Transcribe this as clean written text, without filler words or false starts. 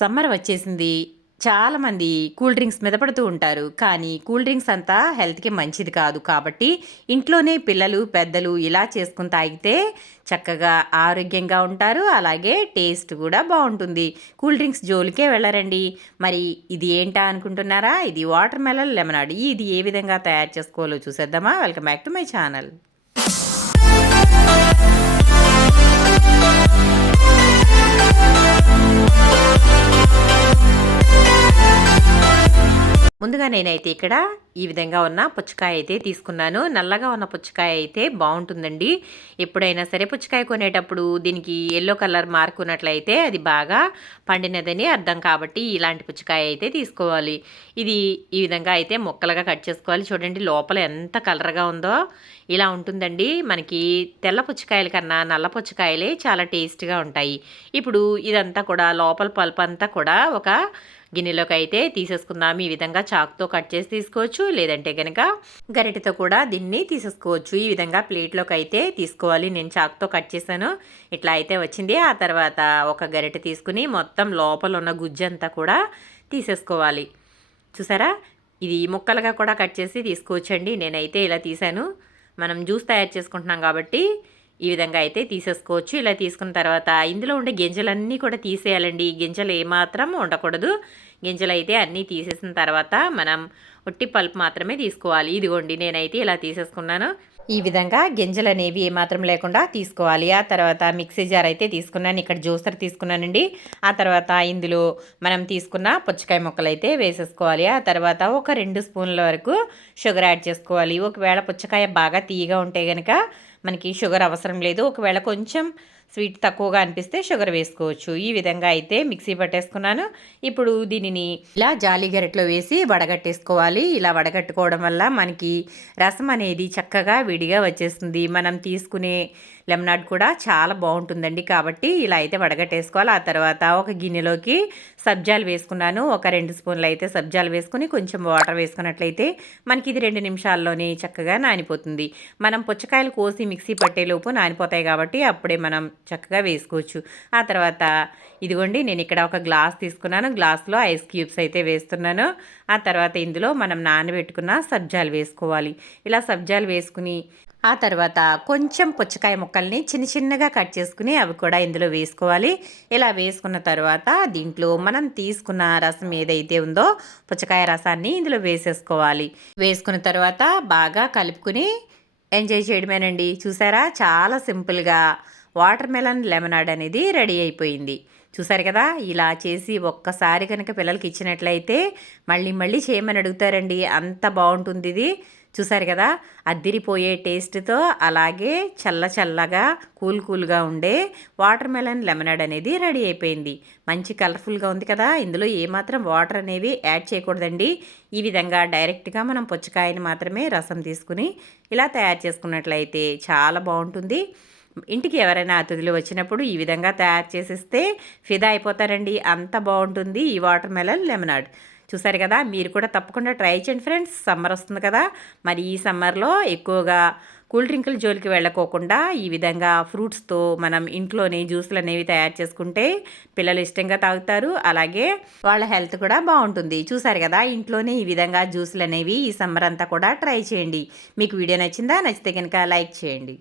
Summer వచ్చేసింది. చాలామంది cool drinks మీద పడుతూ ఉంటారు. కానీ కూల్ డ్రింక్స్ అంతా హెల్త్‌కి మంచిది కాదు. కాబట్టి ఇంట్లోనే పిల్లలు, పెద్దలు ఇలా చేసుకొని తాగితే చక్కగా ఆరోగ్యంగా ఉంటారు. అలాగే టేస్ట్ కూడా బావుంటుంది. కూల్ డ్రింక్స్ జోలికే వెళ్ళరండి. మరి ఇది ఏంటా అనుకుంటున్నారా? ఇది వాటర్ మెలన్ లెమనాడ్. ఇది ఏ విధంగా తయారు చేసుకోవాలో చూసేద్దామా? Welcome back to my channel. ముందుగా నేనైతే ఇక్కడ ఈ విధంగా ఉన్న పుచ్చకాయ అయితే తీసుకున్నాను. నల్లగా ఉన్న పుచ్చకాయ అయితే బాగుంటుందండి. ఎప్పుడైనా సరే పుచ్చకాయ కొనేటప్పుడు దీనికి ఎల్లో కలర్ మార్క్ ఉన్నట్లయితే అది బాగా పండినదని అర్థం. కాబట్టి ఇలాంటి పుచ్చకాయ అయితే తీసుకోవాలి. ఇది ఈ విధంగా అయితే ముక్కలుగా కట్ చేసుకోవాలి. చూడండి లోపల ఎంత కలర్గా ఉందో. ఇలా ఉంటుందండి. మనకి తెల్ల పుచ్చకాయల కన్నా నల్ల పుచ్చకాయలే చాలా టేస్ట్గా ఉంటాయి. ఇప్పుడు ఇదంతా కూడా లోపల పల్ప్ అంతా కూడా ఒక గిన్నెలోకి అయితే తీసేసుకుందాం. ఈ విధంగా చాకుతో కట్ చేసి తీసుకోవచ్చు, లేదంటే కనుక గరిటెతో కూడా దీన్ని తీసేసుకోవచ్చు. ఈ విధంగా ప్లేట్లోకి అయితే తీసుకోవాలి. నేను చాకుతో కట్ చేశాను. ఇట్లా అయితే వచ్చింది. ఆ తర్వాత ఒక గరిటె తీసుకుని మొత్తం లోపల ఉన్న గుజ్జంతా కూడా తీసేసుకోవాలి. చూసారా, ఇది ముక్కలుగా కూడా కట్ చేసి తీసుకోవచ్చండి. నేనైతే ఇలా తీసాను. మనం జ్యూస్ తయారు చేసుకుంటున్నాం కాబట్టి ఈ విధంగా అయితే తీసేసుకోవచ్చు. ఇలా తీసుకున్న తర్వాత ఇందులో ఉండే గింజలన్నీ కూడా తీసేయాలండి. గింజలు ఏమాత్రం ఉండకూడదు. గింజలు అయితే అన్నీ తీసేసిన తర్వాత మనం ఒట్టి పల్ప్ మాత్రమే తీసుకోవాలి. ఇదిగోండి నేనైతే ఇలా తీసేసుకున్నాను. ఈ విధంగా గింజలు అనేవి ఏమాత్రం లేకుండా తీసుకోవాలి. ఆ తర్వాత మిక్సీ జార్ అయితే తీసుకున్నాను. ఇక్కడ జ్యూసర్ తీసుకున్నానండి. ఆ తర్వాత ఇందులో మనం తీసుకున్న పుచ్చకాయ ముక్కలు అయితే వేసేసుకోవాలి. ఆ తర్వాత ఒక 2 స్పూన్ల వరకు షుగర్ యాడ్ చేసుకోవాలి. ఒకవేళ పుచ్చకాయ బాగా తీయగా ఉంటే కనుక మనకి షుగర్ అవసరం లేదు. ఒకవేళ కొంచెం స్వీట్ తక్కువగా అనిపిస్తే షుగర్ వేసుకోవచ్చు. ఈ విధంగా అయితే మిక్సీ పట్టేసుకున్నాను. ఇప్పుడు దీనిని ఇలా జాలి గరిటెలో వేసి వడగట్టేసుకోవాలి. ఇలా వడగట్టుకోవడం వల్ల మనకి రసం అనేది చక్కగా విడిగా వచ్చేస్తుంది. మనం తీసుకునే లెమనాడ్ కూడా చాలా బాగుంటుందండి. కాబట్టి ఇలా అయితే వడగట్టేసుకోవాలి. ఆ తర్వాత ఒక గిన్నెలోకి సబ్జాలు వేసుకున్నాను. ఒక 2 స్పూన్లు అయితే సబ్జాలు వేసుకుని కొంచెం వాటర్ వేసుకున్నట్లయితే మనకి ఇది 2 నిమిషాల్లోనే చక్కగా నానిపోతుంది. మనం పుచ్చకాయలు కోసి మిక్సీ పట్టేలోపు నానిపోతాయి కాబట్టి అప్పుడే మనం చక్కగా వేసుకోవచ్చు. ఆ తర్వాత ఇదిగోండి నేను ఇక్కడ ఒక గ్లాస్ తీసుకున్నాను. గ్లాస్లో ఐస్ క్యూబ్స్ అయితే వేస్తున్నాను. ఆ తర్వాత ఇందులో మనం నానబెట్టుకున్న సబ్జాలు వేసుకోవాలి. ఇలా సబ్జాలు వేసుకుని ఆ తర్వాత కొంచెం పుచ్చకాయ ముక్కల్ని చిన్న చిన్నగా కట్ చేసుకుని అవి కూడా ఇందులో వేసుకోవాలి. ఇలా వేసుకున్న తర్వాత దీంట్లో మనం తీసుకున్న రసం ఏదైతే ఉందో పుచ్చకాయ రసాన్ని ఇందులో వేసేసుకోవాలి. వేసుకున్న తర్వాత బాగా కలుపుకుని ఎంజాయ్ చేయడమేనండి. చూసారా, చాలా సింపుల్గా వాటర్ మెలన్ లెమనాడ్ అనేది రెడీ అయిపోయింది. చూసారు కదా, ఇలా చేసి ఒక్కసారి కనుక పిల్లలకి ఇచ్చినట్లయితే మళ్ళీ మళ్ళీ చేయమని అడుగుతారండి. అంత బాగుంటుంది ఇది. చూసారు కదా, అద్దిరిపోయే టేస్ట్తో అలాగే చల్ల చల్లగా కూల్గా ఉండే వాటర్ మెలన్ లెమనాడ్ అనేది రెడీ అయిపోయింది. మంచి కలర్ఫుల్గా ఉంది కదా. ఇందులో ఏమాత్రం వాటర్ అనేవి యాడ్ చేయకూడదండి. ఈ విధంగా డైరెక్ట్గా మనం పుచ్చకాయని మాత్రమే రసం తీసుకుని ఇలా తయారు చేసుకున్నట్లయితే చాలా బాగుంటుంది. ఇంటికి ఎవరైనా అతిథులు వచ్చినప్పుడు ఈ విధంగా తయారు చేసిస్తే ఫిదా అయిపోతారండి. అంత బాగుంటుంది ఈ వాటర్ మెలన్ లెమనాడ్. చూసారు కదా, మీరు కూడా తప్పకుండా ట్రై చేయండి ఫ్రెండ్స్. సమ్మర్ వస్తుంది కదా, మరి ఈ సమ్మర్లో ఎక్కువగా కూల్ డ్రింకుల జోలికి వెళ్ళకోకుండా ఈ విధంగా ఫ్రూట్స్తో మనం ఇంట్లోనే జ్యూసులు అనేవి తయారు చేసుకుంటే పిల్లలు ఇష్టంగా తాగుతారు. అలాగే వాళ్ళ హెల్త్ కూడా బాగుంటుంది. చూసారు కదా, ఇంట్లోనే ఈ విధంగా జ్యూసులు అనేవి ఈ సమ్మర్ అంతా కూడా ట్రై చేయండి. మీకు వీడియో నచ్చిందా? నచ్చితే కనుక లైక్ చేయండి.